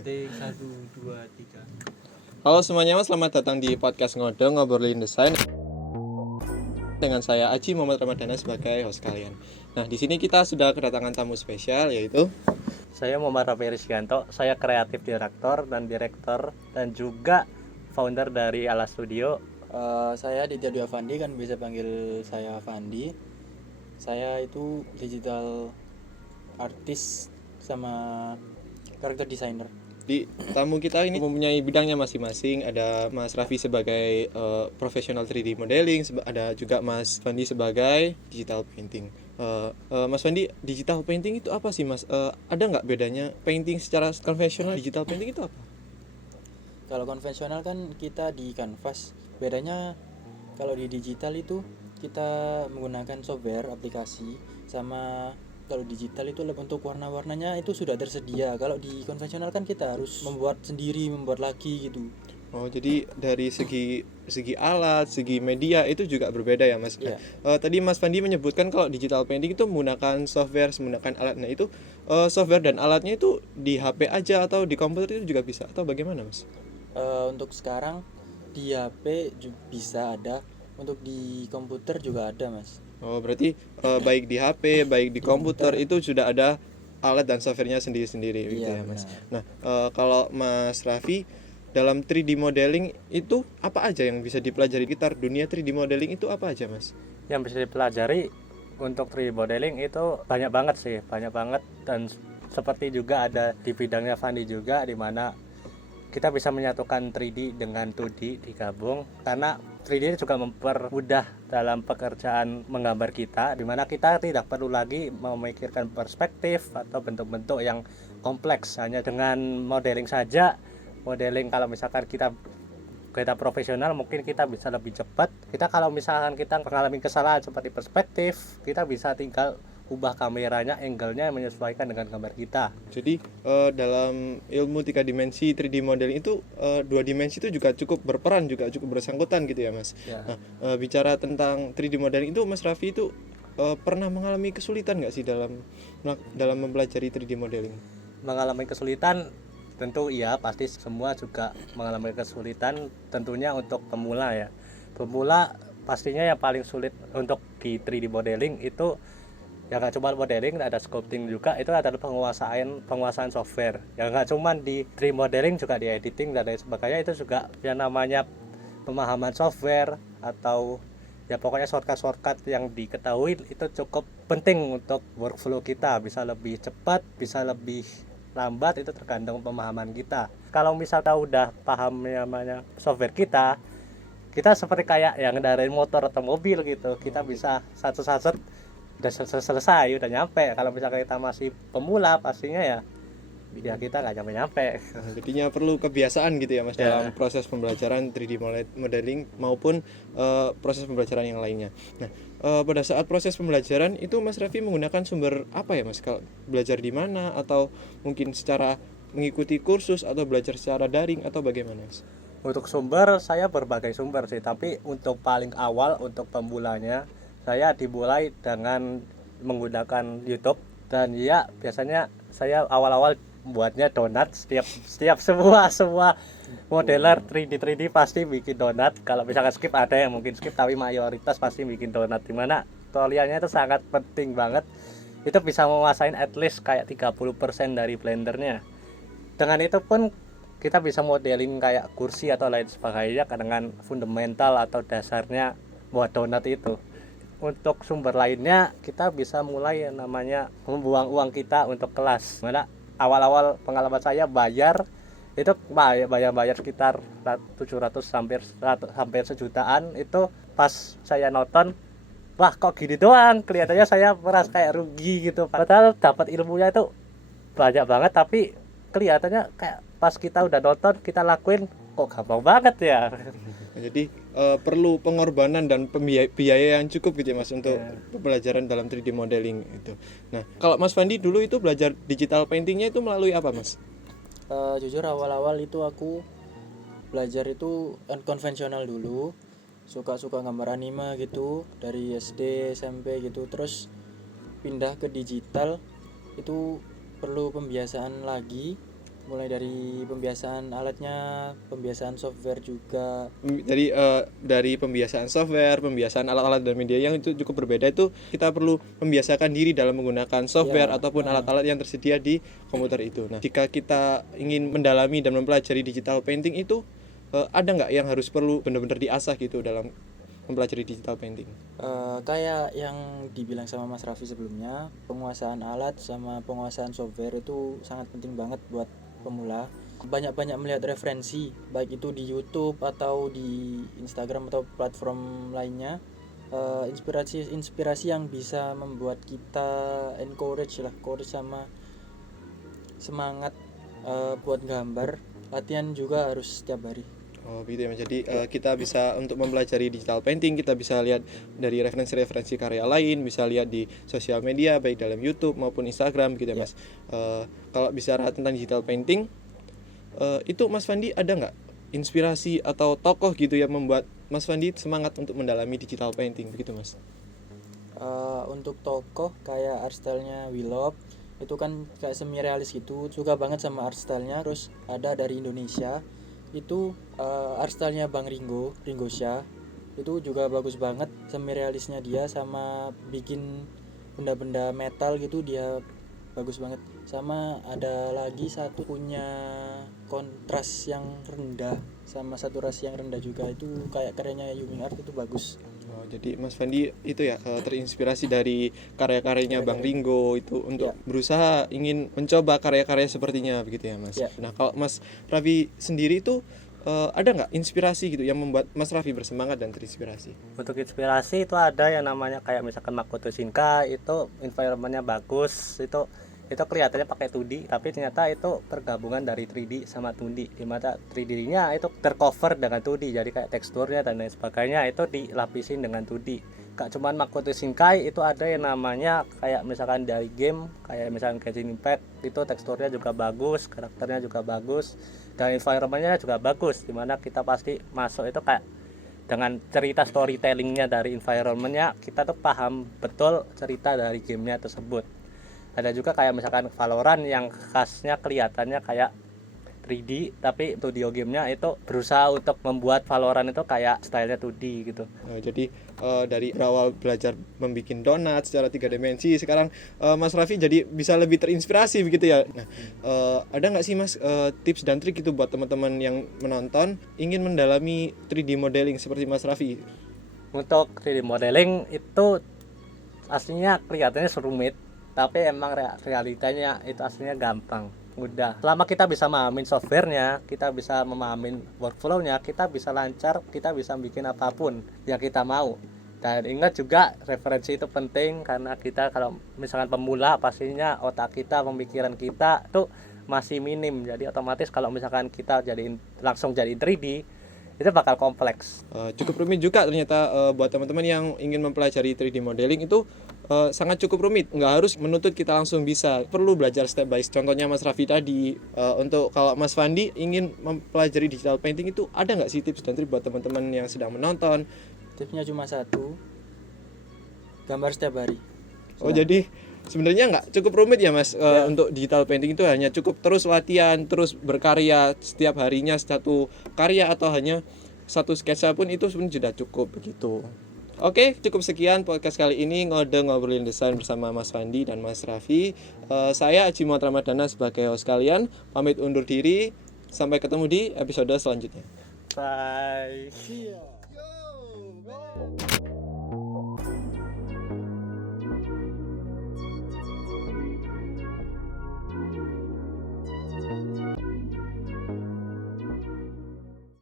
Take 1, 2, 3. Halo semuanya mas, selamat datang di podcast Ngodong Ngobrolin Desain dengan saya Aji Muhammad Ramadhana sebagai host kalian. Nah di sini kita sudah kedatangan tamu spesial yaitu Saya Muhammad Rafi Rizkianto, saya kreatif direktor dan juga founder dari Ala Studio. Saya Ditya Dwi Avandi, kan bisa panggil saya Avandi. Saya itu digital artist sama karakter designer. di tamu kita ini mempunyai bidangnya masing-masing. Ada Mas Raffi sebagai profesional 3D modeling, ada juga Mas Fandi sebagai digital painting. Mas Fandi, digital painting itu apa sih mas? Ada nggak bedanya painting secara konvensional, digital painting itu apa? Kalau konvensional kan kita di kanvas. Bedanya kalau di digital itu kita menggunakan software, aplikasi, sama kalau digital itu untuk warna-warnanya itu sudah tersedia. Kalau di konvensional kan kita harus membuat sendiri, membuat lagi gitu. Oh, jadi dari segi alat, segi media itu juga berbeda ya, Mas. Iya. Tadi Mas Fandi menyebutkan kalau digital painting itu menggunakan software, menggunakan alat. Nah, itu software dan alatnya itu di HP aja atau di komputer itu juga bisa atau bagaimana, Mas? Untuk sekarang di HP bisa ada, untuk di komputer juga ada, Mas. Oh, berarti baik di HP, baik di komputer itu sudah ada alat dan softwarenya sendiri-sendiri gitu Iya, ya, Mas. benar. Nah, kalau Mas Raffi dalam 3D modeling itu apa aja yang bisa dipelajari sekitar dunia 3D modeling itu apa aja, Mas? Yang bisa dipelajari untuk 3D modeling itu banyak banget dan seperti juga ada di bidangnya Fandi juga, di mana kita bisa menyatukan 3D dengan 2D digabung, karena 3D juga mempermudah dalam pekerjaan menggambar kita, di mana kita tidak perlu lagi memikirkan perspektif atau bentuk-bentuk yang kompleks. Hanya dengan modeling saja, kalau misalkan kita profesional, mungkin kita bisa lebih cepat. Kalau misalkan kita mengalami kesalahan seperti perspektif, kita bisa tinggal ubah kameranya, angle-nya menyesuaikan dengan gambar kita. Jadi dalam ilmu 3 dimensi 3D modeling itu 2 dimensi itu juga cukup berperan, juga cukup bersangkutan gitu ya, Mas. Ya. Nah, bicara tentang 3D modeling itu Mas Raffi itu pernah mengalami kesulitan nggak sih dalam mempelajari 3D modeling? Mengalami kesulitan tentu iya, pasti semua juga mengalami kesulitan. Tentunya untuk pemula ya, pastinya yang paling sulit untuk di 3D modeling itu ya nggak cuma modeling, ada sculpting juga. Itu adalah penguasaan software. Ya nggak cuma di 3D modeling, juga di editing dan lain sebagainya. Itu juga yang namanya pemahaman software, atau ya pokoknya shortcut yang diketahui itu cukup penting untuk workflow kita bisa lebih cepat, bisa lebih lambat, itu tergantung pemahaman kita. Kalau misalnya udah paham namanya software kita seperti kayak yang ngendarain motor atau mobil gitu, kita bisa satu-satu udah selesai, udah nyampe. Kalau misalnya kita masih pemula, pastinya ya kita nggak nyampe. Jadinya perlu kebiasaan gitu ya, Mas, dalam proses pembelajaran 3D modeling maupun proses pembelajaran yang lainnya. Nah, pada saat proses pembelajaran itu Mas Raffi menggunakan sumber apa ya, Mas? Kalau belajar di mana, atau mungkin secara mengikuti kursus, atau belajar secara daring, atau bagaimana, Mas? Untuk sumber, saya berbagai sumber sih, tapi untuk paling awal, untuk pemulanya, saya dimulai dengan menggunakan YouTube. Dan ya biasanya saya awal-awal buatnya donat. Setiap semua modeler 3D pasti bikin donat. Kalau misalkan skip, ada yang mungkin skip, tapi mayoritas pasti bikin donat, dimana tutorialnya itu sangat penting banget. Itu bisa menguasain at least kayak 30% dari blendernya. Dengan itu pun kita bisa modeling kayak kursi atau lain sebagainya dengan fundamental atau dasarnya buat donat itu. Untuk sumber lainnya, kita bisa mulai yang namanya membuang uang kita untuk kelas. Mana awal-awal pengalaman saya bayar sekitar 700 sampai sejutaan. Itu pas saya nonton, wah kok gini doang, kelihatannya saya merasa kayak rugi gitu. Padahal dapat ilmunya itu banyak banget, tapi kelihatannya kayak pas kita udah nonton, kita lakuin kok gampang banget ya. Jadi perlu pengorbanan dan biaya yang cukup gitu ya, Mas, untuk pembelajaran dalam 3D modeling itu. Nah, kalau Mas Fandi dulu itu belajar digital paintingnya itu melalui apa, Mas? Jujur awal-awal itu aku belajar itu konvensional dulu, suka gambar anime gitu dari SD SMP gitu, terus pindah ke digital itu perlu pembiasaan lagi mulai dari pembiasaan alatnya, pembiasaan software juga. Jadi dari pembiasaan software, pembiasaan alat-alat dan media yang itu cukup berbeda, itu kita perlu membiasakan diri dalam menggunakan software Ya, ataupun alat-alat yang tersedia di komputer itu. Nah, jika kita ingin mendalami dan mempelajari digital painting itu ada nggak yang harus perlu benar-benar diasah gitu dalam mempelajari digital painting? Kayak yang dibilang sama Mas Raffi sebelumnya, penguasaan alat sama penguasaan software itu sangat penting banget buat pemula. Banyak-banyak melihat referensi, baik itu di YouTube atau di Instagram atau platform lainnya. Inspirasi yang bisa membuat kita courage sama semangat buat gambar. Latihan juga harus setiap hari. Oh gitu ya Mas. Jadi kita bisa untuk mempelajari digital painting, kita bisa lihat dari referensi-referensi karya lain, bisa lihat di sosial media baik dalam YouTube maupun Instagram gitu ya Mas. Kalau bicara tentang digital painting, itu Mas Fandi ada nggak inspirasi atau tokoh gitu yang membuat Mas Fandi semangat untuk mendalami digital painting begitu Mas? Untuk tokoh kayak art style-nya Willop itu kan kayak semi realis gitu, suka banget sama art style-nya. Terus ada dari Indonesia itu art style-nya Bang Ringo Syah, itu juga bagus banget semi realisnya dia, sama bikin benda-benda metal gitu dia bagus banget. Sama ada lagi satu punya kontras yang rendah sama saturasi yang rendah juga, itu kayak karyanya Yumi Art, itu bagus. Oh, jadi Mas Fandi itu ya terinspirasi dari karya-karyanya Bang Ringo itu untuk berusaha ingin mencoba karya-karya sepertinya begitu ya Mas. Ya. Nah kalau Mas Raffi sendiri itu ada nggak inspirasi gitu yang membuat Mas Raffi bersemangat dan terinspirasi? Untuk inspirasi itu ada yang namanya kayak misalkan Makoto Shinkai, itu environmentnya bagus, itu kelihatannya pakai 2D tapi ternyata itu pergabungan dari 3D sama 2D, dimana 3D-nya itu tercover dengan 2D, jadi kayak teksturnya dan lain sebagainya itu dilapisin dengan 2D. Gak cuman Makoto Shinkai, itu ada yang namanya kayak misalkan dari game kayak misalkan Genshin Impact, itu teksturnya juga bagus, karakternya juga bagus, dan environmentnya juga bagus, dimana kita pasti masuk itu kayak dengan cerita storytellingnya dari environmentnya, kita tuh paham betul cerita dari gamenya tersebut. Ada juga kayak misalkan Valorant yang khasnya kelihatannya kayak 3D tapi studio gamenya itu berusaha untuk membuat Valorant itu kayak stylenya 2D gitu. Jadi dari awal belajar membuat donat secara 3 dimensi, sekarang Mas Raffi jadi bisa lebih terinspirasi begitu ya. Nah, ada nggak sih Mas tips dan trik itu buat teman-teman yang menonton ingin mendalami 3D modeling seperti Mas Raffi? Untuk 3D modeling itu aslinya kelihatannya rumit, tapi emang realitanya itu aslinya gampang, mudah. Selama kita bisa memahamin softwarenya, kita bisa memahamin workflow-nya, kita bisa lancar, kita bisa bikin apapun yang kita mau. Dan ingat juga referensi itu penting, karena kita kalau misalkan pemula pastinya otak kita, pemikiran kita tuh masih minim. Jadi otomatis kalau misalkan kita langsung jadi 3D, itu bakal kompleks. Cukup rumit juga ternyata buat teman-teman yang ingin mempelajari 3D modeling itu sangat cukup rumit, nggak harus menuntut kita langsung bisa, perlu belajar step by step. Contohnya Mas Raffi tadi. Untuk kalau Mas Fandi ingin mempelajari digital painting itu ada nggak sih tips dan trik buat teman-teman yang sedang menonton? Tipsnya cuma satu, gambar setiap hari. Oh jadi sebenarnya nggak cukup rumit ya Mas. Untuk digital painting itu hanya cukup terus latihan, terus berkarya setiap harinya satu karya atau hanya satu sketsa pun itu sebenarnya sudah cukup begitu. Oke, cukup sekian podcast kali ini ngobrolin desain bersama Mas Fandi dan Mas Raffi. Saya Aji Muhammad Ramadana sebagai host kalian, pamit undur diri. Sampai ketemu di episode selanjutnya. Bye. Iya.